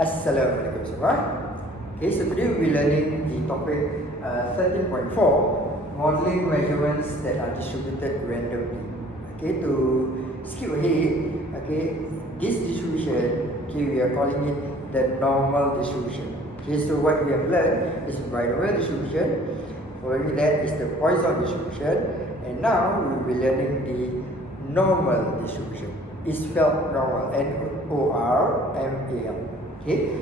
Assalamualaikum semua. Okay, so today we'll be learning the topic 13.4, modeling measurements that are distributed randomly. Okay, to skip ahead, okay, this distribution, okay, we are calling it the normal distribution. Okay, so what we have learned is binomial distribution, following that is the Poisson distribution, and now we'll be learning the normal distribution. It's spelled normal, N-O-R-M-A-L. Okay,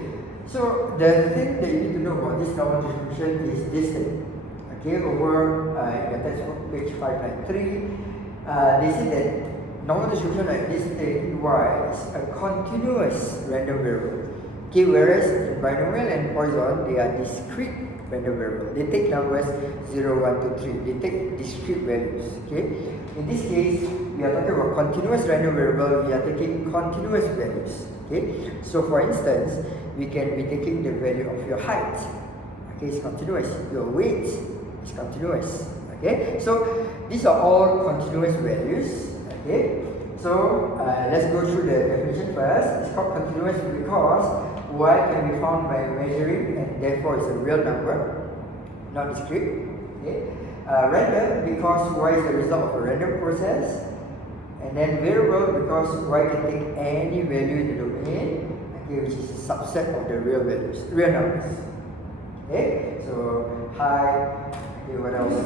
so the thing that you need to know about this normal distribution is this thing. Okay, over in the textbook page 593, they say that normal distribution like this thing y is a continuous random variable. Okay, whereas in binomial and Poisson they are discrete random variable. They take numbers 0, 1, 2, 3. They take discrete values. Okay, in this case we are talking about continuous random variable. We are taking continuous values. Okay, so for instance, we can be taking the value of your height. Okay, it's continuous. Your weight is continuous. Okay, so these are all continuous values. Okay, so let's go through the definition first. It's called continuous because y can be found by measuring, and therefore it's a real number, not discrete. Okay, random because y is the result of a random process. And then variable because y can take any value in the domain, okay, which is a subset of the real values, real numbers. Okay, so height, okay, what else?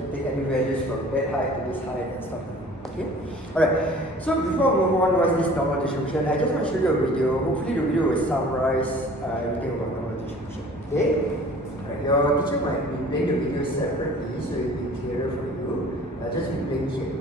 Can take any values from that height to this height and stuff. Okay, alright. So before we move on, what's this normal distribution? I just want to show you a video. Hopefully the video will summarize everything about normal distribution. Okay, alright. Your teacher might be playing the video separately, so it will be clearer for you. Just be playing here.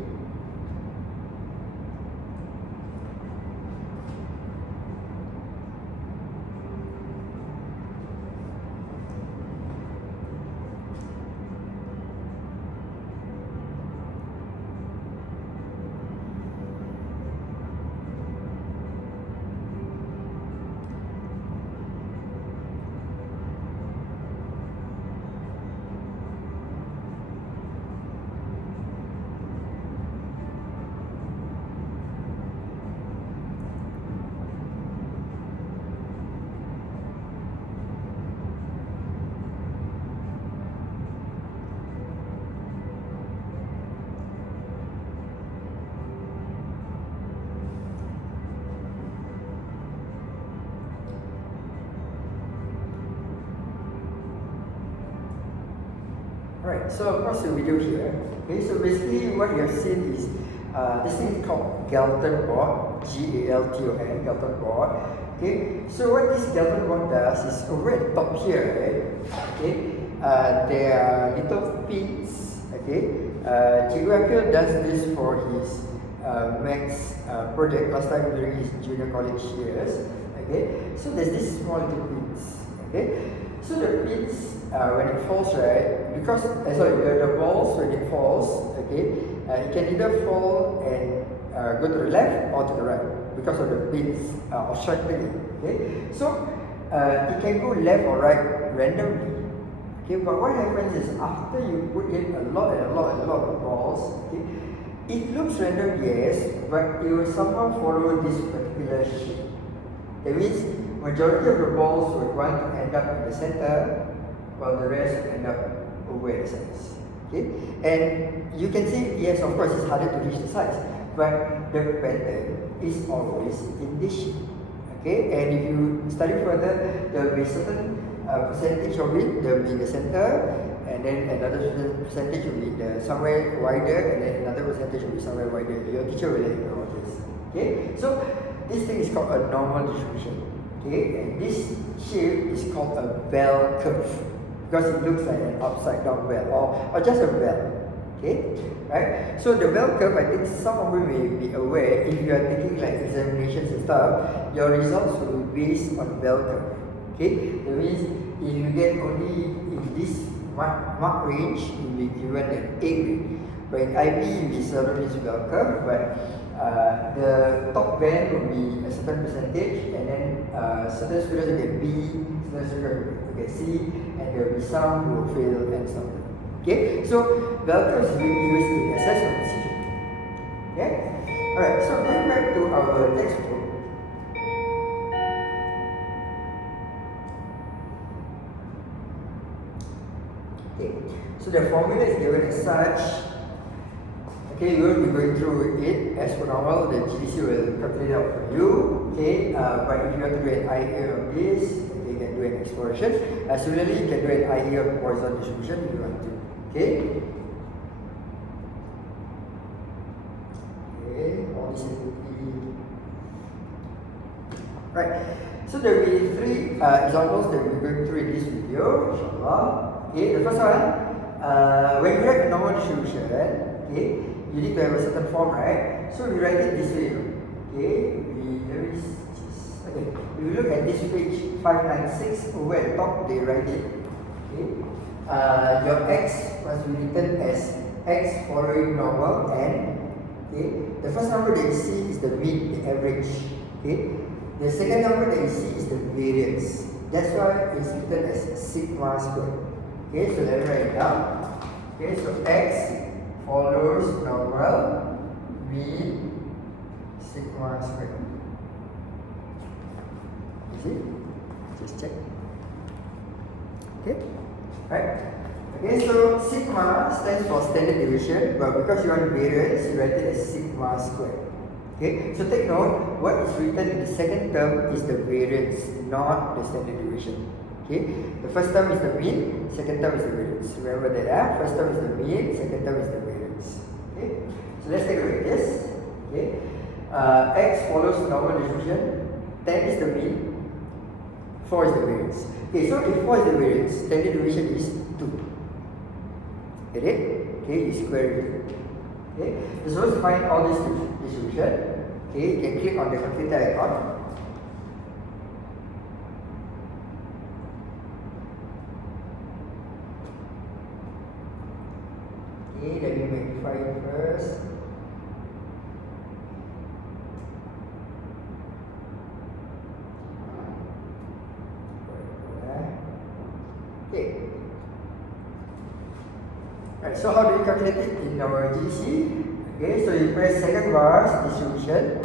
Alright, so across the video here, okay, so basically what you have seen is this thing is called Galton board, G-A-L-T-O-N, Galton board. Okay, so what this Galton board does is over at the top here, right? Okay, there are little pins. Okay, Geographical does this for his maths project last time during his junior college years. Okay, so there's this small little pins. Okay, so the pins when it falls, right? Because the balls when it falls, okay, it can either fall and go to the left or to the right because of the pins obstructing it. Okay, so it can go left or right randomly. Okay, but what happens is after you put in a lot of balls, okay, it looks random, yes, but it will somehow follow this particular shape. That means majority of the balls would want to end up in the center, while the rest will end up over at the sides. Okay, and you can see, yes, of course, it's harder to reach the sides, but the pattern is always in this shape. Okay, and if you study further, there will be certain percentage of it, there will be in the center, and then another percentage will be somewhere wider, and then another percentage will be somewhere wider. Your teacher will let you know this. Okay, so this thing is called a normal distribution. Okay, and this shape is called a bell curve because it looks like an upside down bell or just a bell. Okay, right? So the bell curve, I think some of you may be aware, if you are taking like examinations and stuff, your results will be based on bell curve. Okay, that means if you get only in this mark range, you will be given an A grade. But in IB, we seldom use bell curve, but the top band will be a certain percentage, and then certain students will get B, certain students will get C, and there will be some who will fail and some. Okay, so bell curve is being used to assess your decision. Okay, alright. So going back to our textbook. Okay, so the formula is given as such. Okay, you will be going through it as per normal. The GDC will calculate out for you. Okay, but if you want to do an IEA on this, you can do an exploration. Similarly, you can do an IEA of Poisson distribution if you want to. Okay. Okay, all this is right. So there will be three examples that we're going through in this video, inshallah. Okay, the first one, when you write a normal distribution, okay, you need to have a certain form, right? So we write it this way. Okay, if you look at this page 596, over at the top they write it. Okay, your x must be written as x following normal n. Okay, the first number that you see is the mean, the average. Okay. The second number that you see is the variance. That's why it's written as sigma squared. Okay, so let me write it down. Okay, so x follows normal, mean, sigma squared. You see? Just check. Okay, right? Okay, so sigma stands for standard deviation, but because you want variance, you write it as sigma squared. Okay, so take note, what is written in the second term is the variance, not the standard deviation. Okay, the first term is the mean, second term is the variance. Remember that, first term is the mean, second term is the variance. Okay, so let's take a look at this. Okay, x follows normal distribution, 10 is the mean, 4 is the variance. Okay, so if 4 is the variance, standard deviation is 2. Get it? Okay, you square it. Okay, you're supposed to find all this distribution. Okay, you can click on the calculator icon. Okay, let me magnify it first. Okay. Right, so how do you calculate it in our GDC? Okay, so you press second bar distribution.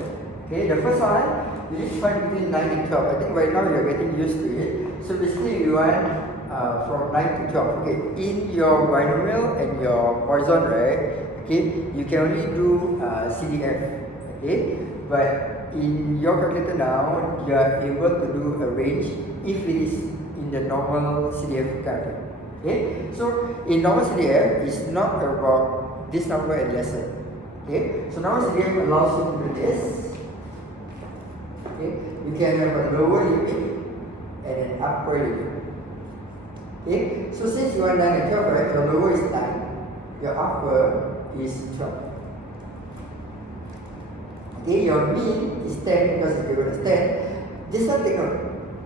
Okay, the first one, you need to find between 9 and 12. I think right now you're getting used to it. So basically you want from 9 to 12. Okay, in your binomial and your Poisson, right? Okay, you can only do CDF. Okay, but in your calculator now, you are able to do a range if it is in the normal CDF calculator. Okay, so in normal CDF, it's not about this number and lesser. Okay, so normal CDF allows you to do this. Okay, you can have a lower limit and an upper limit. Okay, so since you are 9 and 12, right, your lower is 9, your upper is 12. Okay, your mean is 10 because it's given as 10. This one, take note,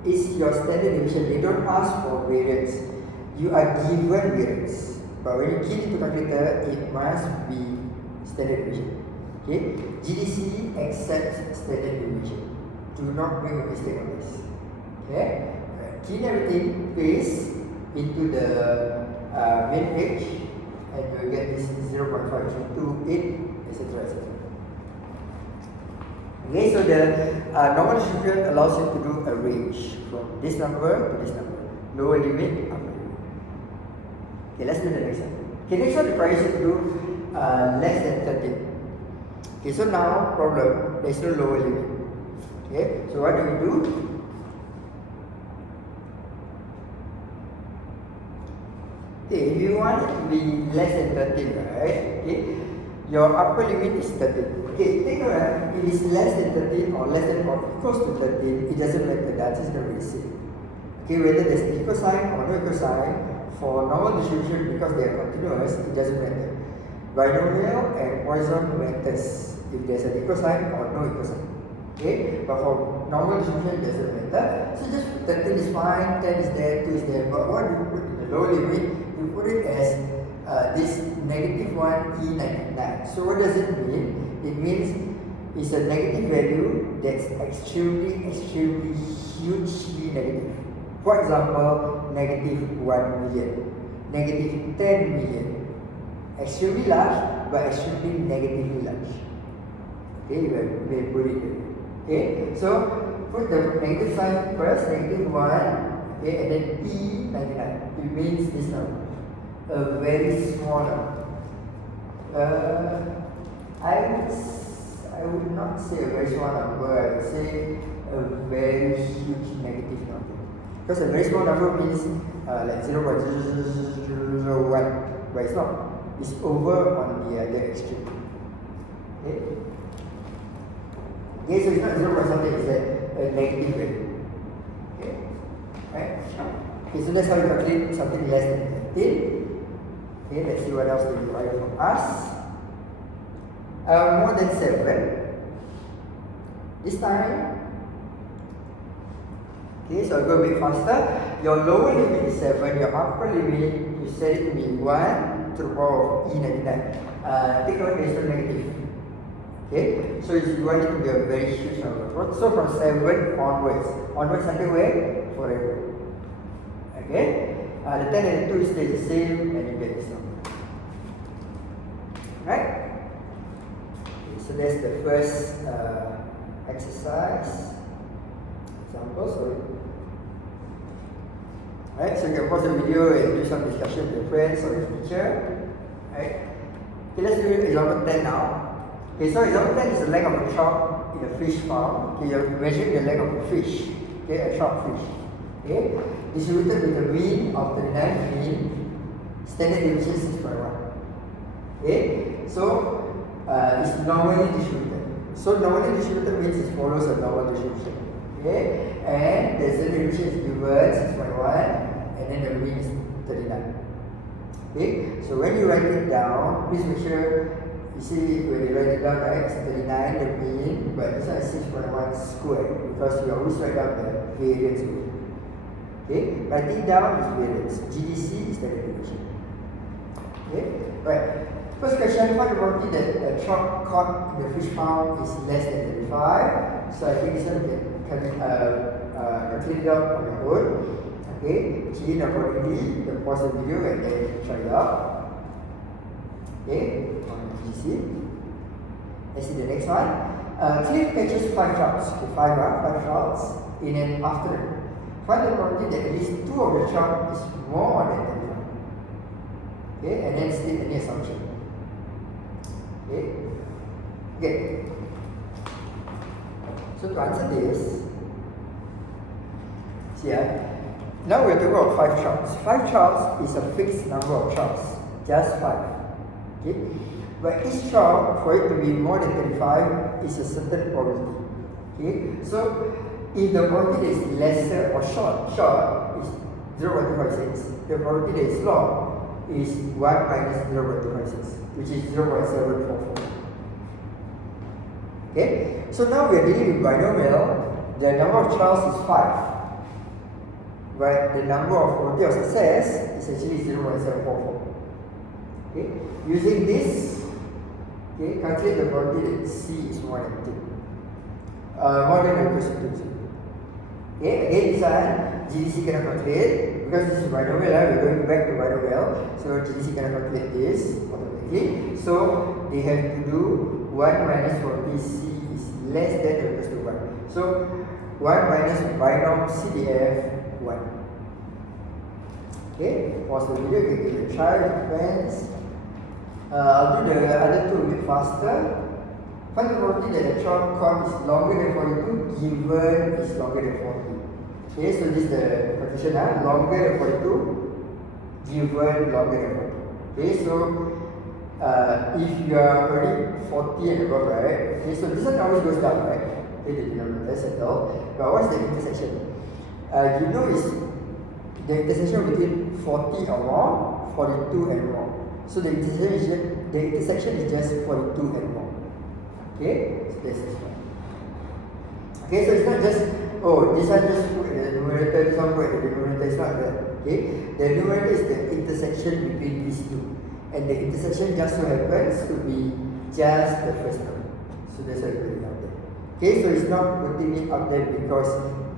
is your standard deviation. They don't ask for variance. You are given variance, but when you key into calculator, it must be standard deviation. Okay, GDC accepts standard deviation. Do not make a mistake on this. Okay, key everything, paste into the main page, and you will get this 0.528, etc. etc. Okay, so the normal distribution allows you to do a range from this number to this number, lower limit, upper limit. Okay, let's do the next one. Okay, next one requires you to do less than 13. Okay, so now problem, there is no lower limit. Okay, so what do we do? Okay, if you want it to be less than 13, right? Okay, your upper limit is 13. Okay, take note, if it is less than 13 or less than or equals to 13, it doesn't matter, the answer is going to be the same. Okay, whether there's an equal sign or no equal sign, for normal distribution, because they are continuous, it doesn't matter. Binomial and Poisson matters if there's an equal sign or no equal sign. Okay, but for normal distribution, it doesn't matter. So just 13 is fine, 10 is there, 2 is there. But what do you put in the lower limit? You put it as this negative 1 E99. So what does it mean? It means it's a negative value that's extremely hugely negative. For example, negative 1 million, negative 10 million. Extremely large, but extremely negatively large. Okay, you may put it there. Okay, so put the negative sign first, negative 1, okay, and then E99. It means this number. a very small number. I would not say a very small number, I would say a very huge negative number. Because a very small number means like 0.0001, but it's not. It's over on the other extreme. Okay? Okay, so it's not 0 something, it's a negative value. Okay? Right? Okay, so that's how you calculate something less than 10. Okay, let's see what else they require from us. More than 7. This time, okay, so I'll go a bit faster. Your lower limit is 7, your upper limit, you set it to be 1 to the power of E99. Take note, there is no negative. Okay, so if you want it to be a very huge number. So from 7 onwards until where? Forever. Okay, the 10 and the 2 stays the same and you get this number. Right? Okay, so that's the first exercise. Example, sorry. Right, so you can pause the video and do some discussion with your friends or your teacher. Right? Okay, let's do example 10 now. Okay, so example 10 is the leg of a shark in a fish farm. Okay, you're measuring the leg of a fish. Okay, a shark fish. Okay, distributed with a mean of 39, mean standard deviation 6.1. Okay, so it's normally distributed. So normally distributed means it follows a normal distribution. Okay, and the standard deviation is given 6.1, and then the mean is 39. Okay, so when you write it down, please make sure you see when you write it down, right? It's 39 the mean, but this one is 6.1 squared because you always write down the variance. Okay, writing down is variance. GDC is standard deviation. Okay, right. First question, find the probability that a shark caught in the fish farm is less than 35. So I think this one can calculate it out on your own. Okay, key in accordingly, you pause the video and then try it out. Okay, on GDC. Let's see the next one. Cliff catches 5 sharks. Okay, 5 sharks in an afternoon. Find the probability that at least 2 of the sharks is more than 35. Okay, and then state any assumption. Okay. So to answer this, see now we're talking about 5 sharks. 5 sharks is a fixed number of sharks, just 5. Okay, but each shark, for it to be more than 35, is a certain probability. Okay, so if the probability is lesser or short is 0.256, the probability that is long is 1 minus 0.256, which is 0.744. Okay, so now we are dealing with binomial. The number of trials is 5, but the number of probability of success is actually 0.744. Okay, using this, okay, calculate the probability that C is more than 2. More than or equal to 2. Okay, again this one GDC cannot calculate because this is binomial. We're going back to binomial, so GDC cannot calculate this automatically. So they have to do 1 minus probability C is less than or equal to 1. So 1 minus binom CDF 1. Okay, pause the video, you can give it a try, it depends. I'll do the other two a bit faster. Find the probability that the shark caught is longer than 42 given is longer than 40. Okay, so this is the condition, longer than 42 given longer than 40. Okay, so if you are already 40 and above, right? Okay, so this one always goes down, right? Okay, the denominator settle. But what's the intersection? You know is the intersection between 40 or more, 42 and more. So the intersection is just 42 and more. Okay, so that's this one. Okay, so it's not just, oh, this one just put in the numerator, this one put in the denominator, it's not that. Okay, the numerator is the intersection between these two. And the intersection just so happens to be just the first term. So that's why I put it out there. Okay, so it's not putting it up there because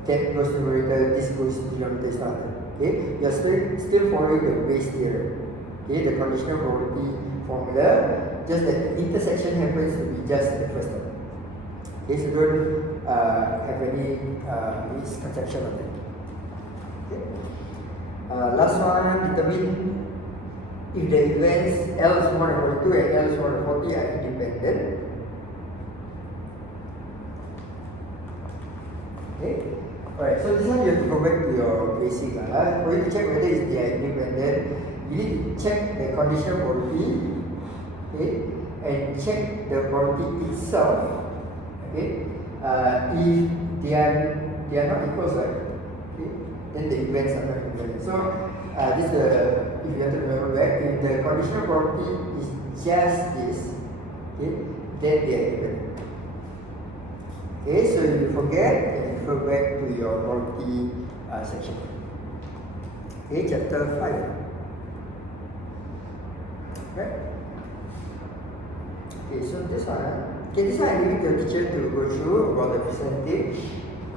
that goes numerator, this goes denominator, it's not there. Okay, you are still following the base theorem. Okay, the conditional probability formula, just that the intersection happens to be just the first term. Okay, so don't have any misconception of it. Okay. Last one, determine if the events L is more than 42 and L is more than 40 are independent. Okay, alright, so this one you have to go back to your basic. For you to check whether they are independent, you need to check the conditional probability, okay, and check the probability itself. Okay, if they are not equals, right? Okay, then the events are not independent. So this is the, if you have to remember back, if the conditional probability is just this, okay, then they are independent. Okay, so if you forget, then refer back to your probability section. Okay, chapter 5. Right? Okay, so this one, this one I leave your teacher to go through about the percentage.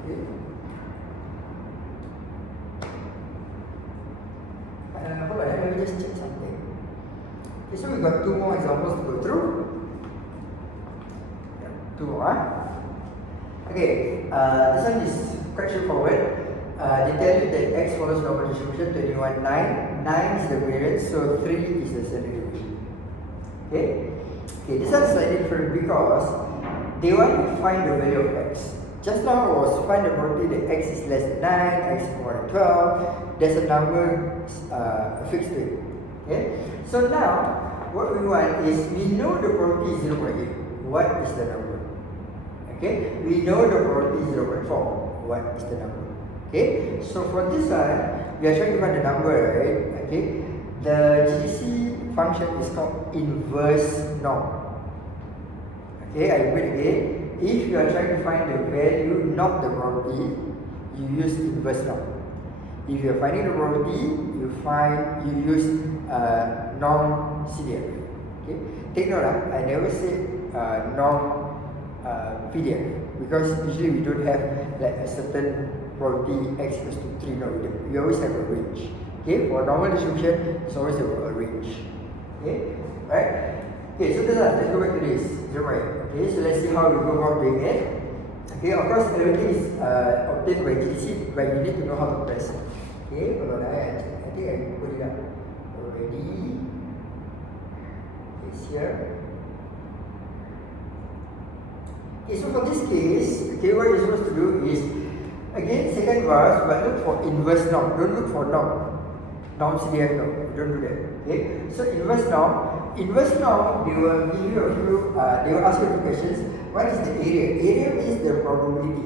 Okay. Hold on, let me just check something. Okay, so we got 2 more examples to go through. Yeah, 2 more. Okay, this one is quite straightforward. They tell you that x follows normal distribution 21, 9. 9 is the variance, so 3 is the standard deviation. Okay? Okay, this one is slightly different because they want to find the value of x. Just now was find the probability that x is less than 9, x is more than 12. There's a number fixed to it. Okay? So now, what we want is, we know the probability is 0.8. What is the number? Okay, we know the probability is 0.4. What is the number? Okay, so for this one, we are trying to find the number, right? Okay, the GDC function is called inverse norm. Okay, I repeat again. If you are trying to find the value, not the probability, you use inverse norm. If you are finding the probability, you use norm CDF. Okay, take note. I never said norm PDF, because usually we don't have like a certain probability x equals to 3. No, we always have a range. Okay, for normal distribution, it's always a range. Okay, right? Okay, so let's go back to this. Okay, so let's see how we go about doing it. Okay, of course everything is obtained by GDC, but you need to know how to press. Okay, hold on, I think I put it up already. It's here. Okay, so for this case, okay, what you're supposed to do is, again, second verse, but look for inverse norm. Don't look for norm. Norm CDF, no. Don't do that. Okay, so inverse norm, they will give you a few, they will ask you a few questions. What is the area? Area is the probability.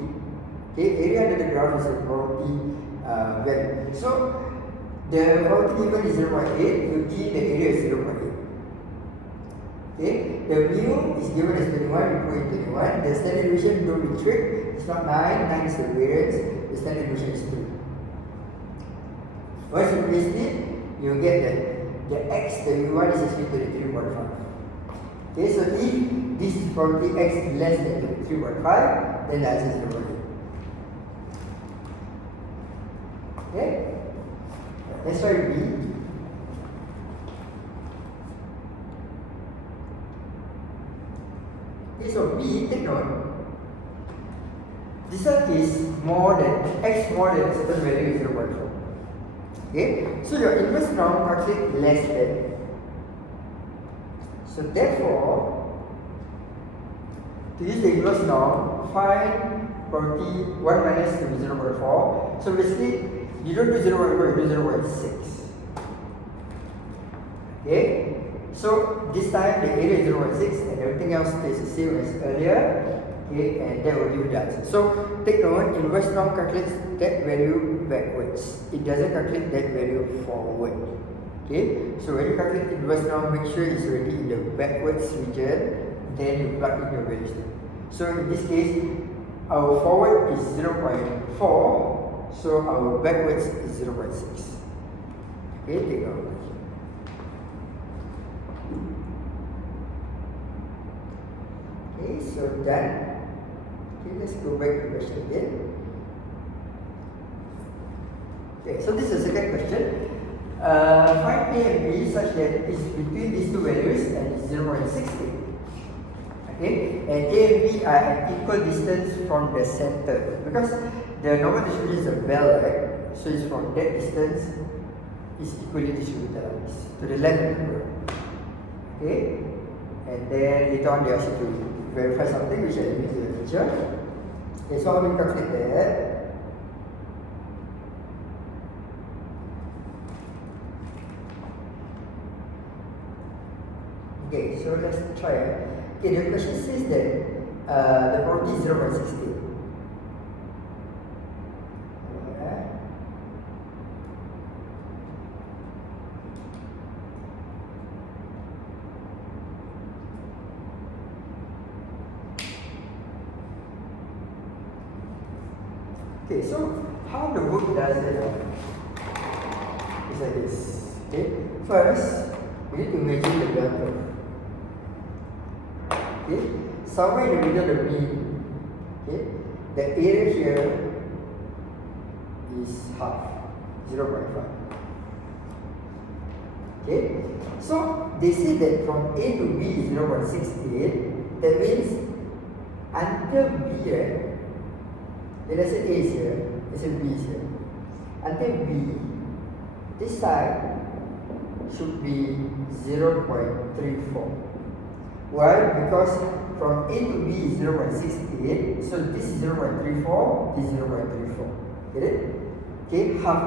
Okay, area under the graph is the probability value. So, the probability given is 0.8, you key the area is 0.8. Okay, the mu is given as 21, you put in 21. The standard deviation, don't be tricked, it's not 9, 9 is the variance, the standard deviation is 3. Once you place it, you get that the x, the u1 is actually 23.5. Okay, so if this is probably x is less than 23.5, then the answer is 0.8. Okay, let's try B. Okay, so B, take note, this one is more than, x more than a certain value is 0.4. Okay, so your inverse norm calculate less than. So therefore, to use the inverse norm, find probability 1 minus to be 0.4. So basically, you don't do 0.4, you do 0.6. Okay? So this time the area is 0.6 and everything else stays the same as earlier. Okay, and that will give you the answer. So take note, inverse norm calculates that value backwards. It doesn't calculate that value forward. Okay, so when you calculate inverse norm, make sure it's already in the backwards region, then you plug in your values. So in this case, our forward is 0.4, so our backwards is 0.6. Okay, take note. Okay, so done. Okay, let's go back to the question again. Okay, so this is the second question. Find A and B such that it is between these two values and is 0.68. Okay, and A and B are at equal distance from the center because the normal distribution is a bell, right? So it's from that distance is equally distributed like this to the length of the road. Okay? And then later on they ask you to verify something which I leave to the teacher. Okay, so how do we calculate that? Okay, so let's try. Okay, the question says that the probability is 0.60. Okay, so how the book does it is like this. Okay, first we need to measure the bell curve. Okay, somewhere in the middle of the mean, okay, the area here is half, 0.5. Okay, so they say that from A to B is 0.68. That means until B, right? Let's say A is here, let's say B is here. Until B, this side should be 0.34. Why? Because from A to B is 0.68, so this is 0.34, this is 0.34. Get it? Okay, half.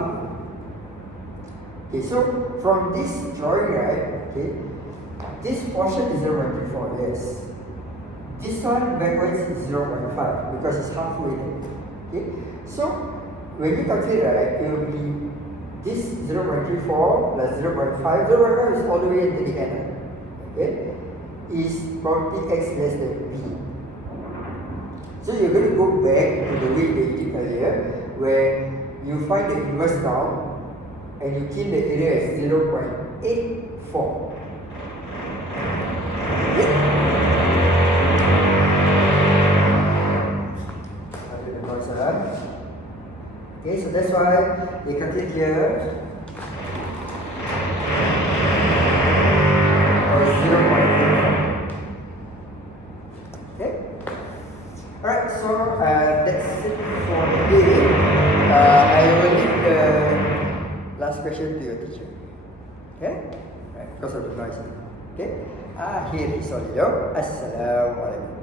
Okay, so from this drawing, right, okay, this portion is 0.34, yes. This one backwards is 0.5 because it's halfway. Okay, so when you calculate, right, it will be this 0.34 plus 0.5. 0.5 is all the way until the end. Okay, is probably x less than b. So you're going to go back to the way that you did earlier, where you find the inverse now and you keep the area as 0.84. Okay? Okay, so that's why they calculate here as 0.84. Okay? Alright, so that's it for today. I will leave the last question to your teacher. Okay? Right, because of the noise. Okay? Akhir solidyo. Assalamualaikum.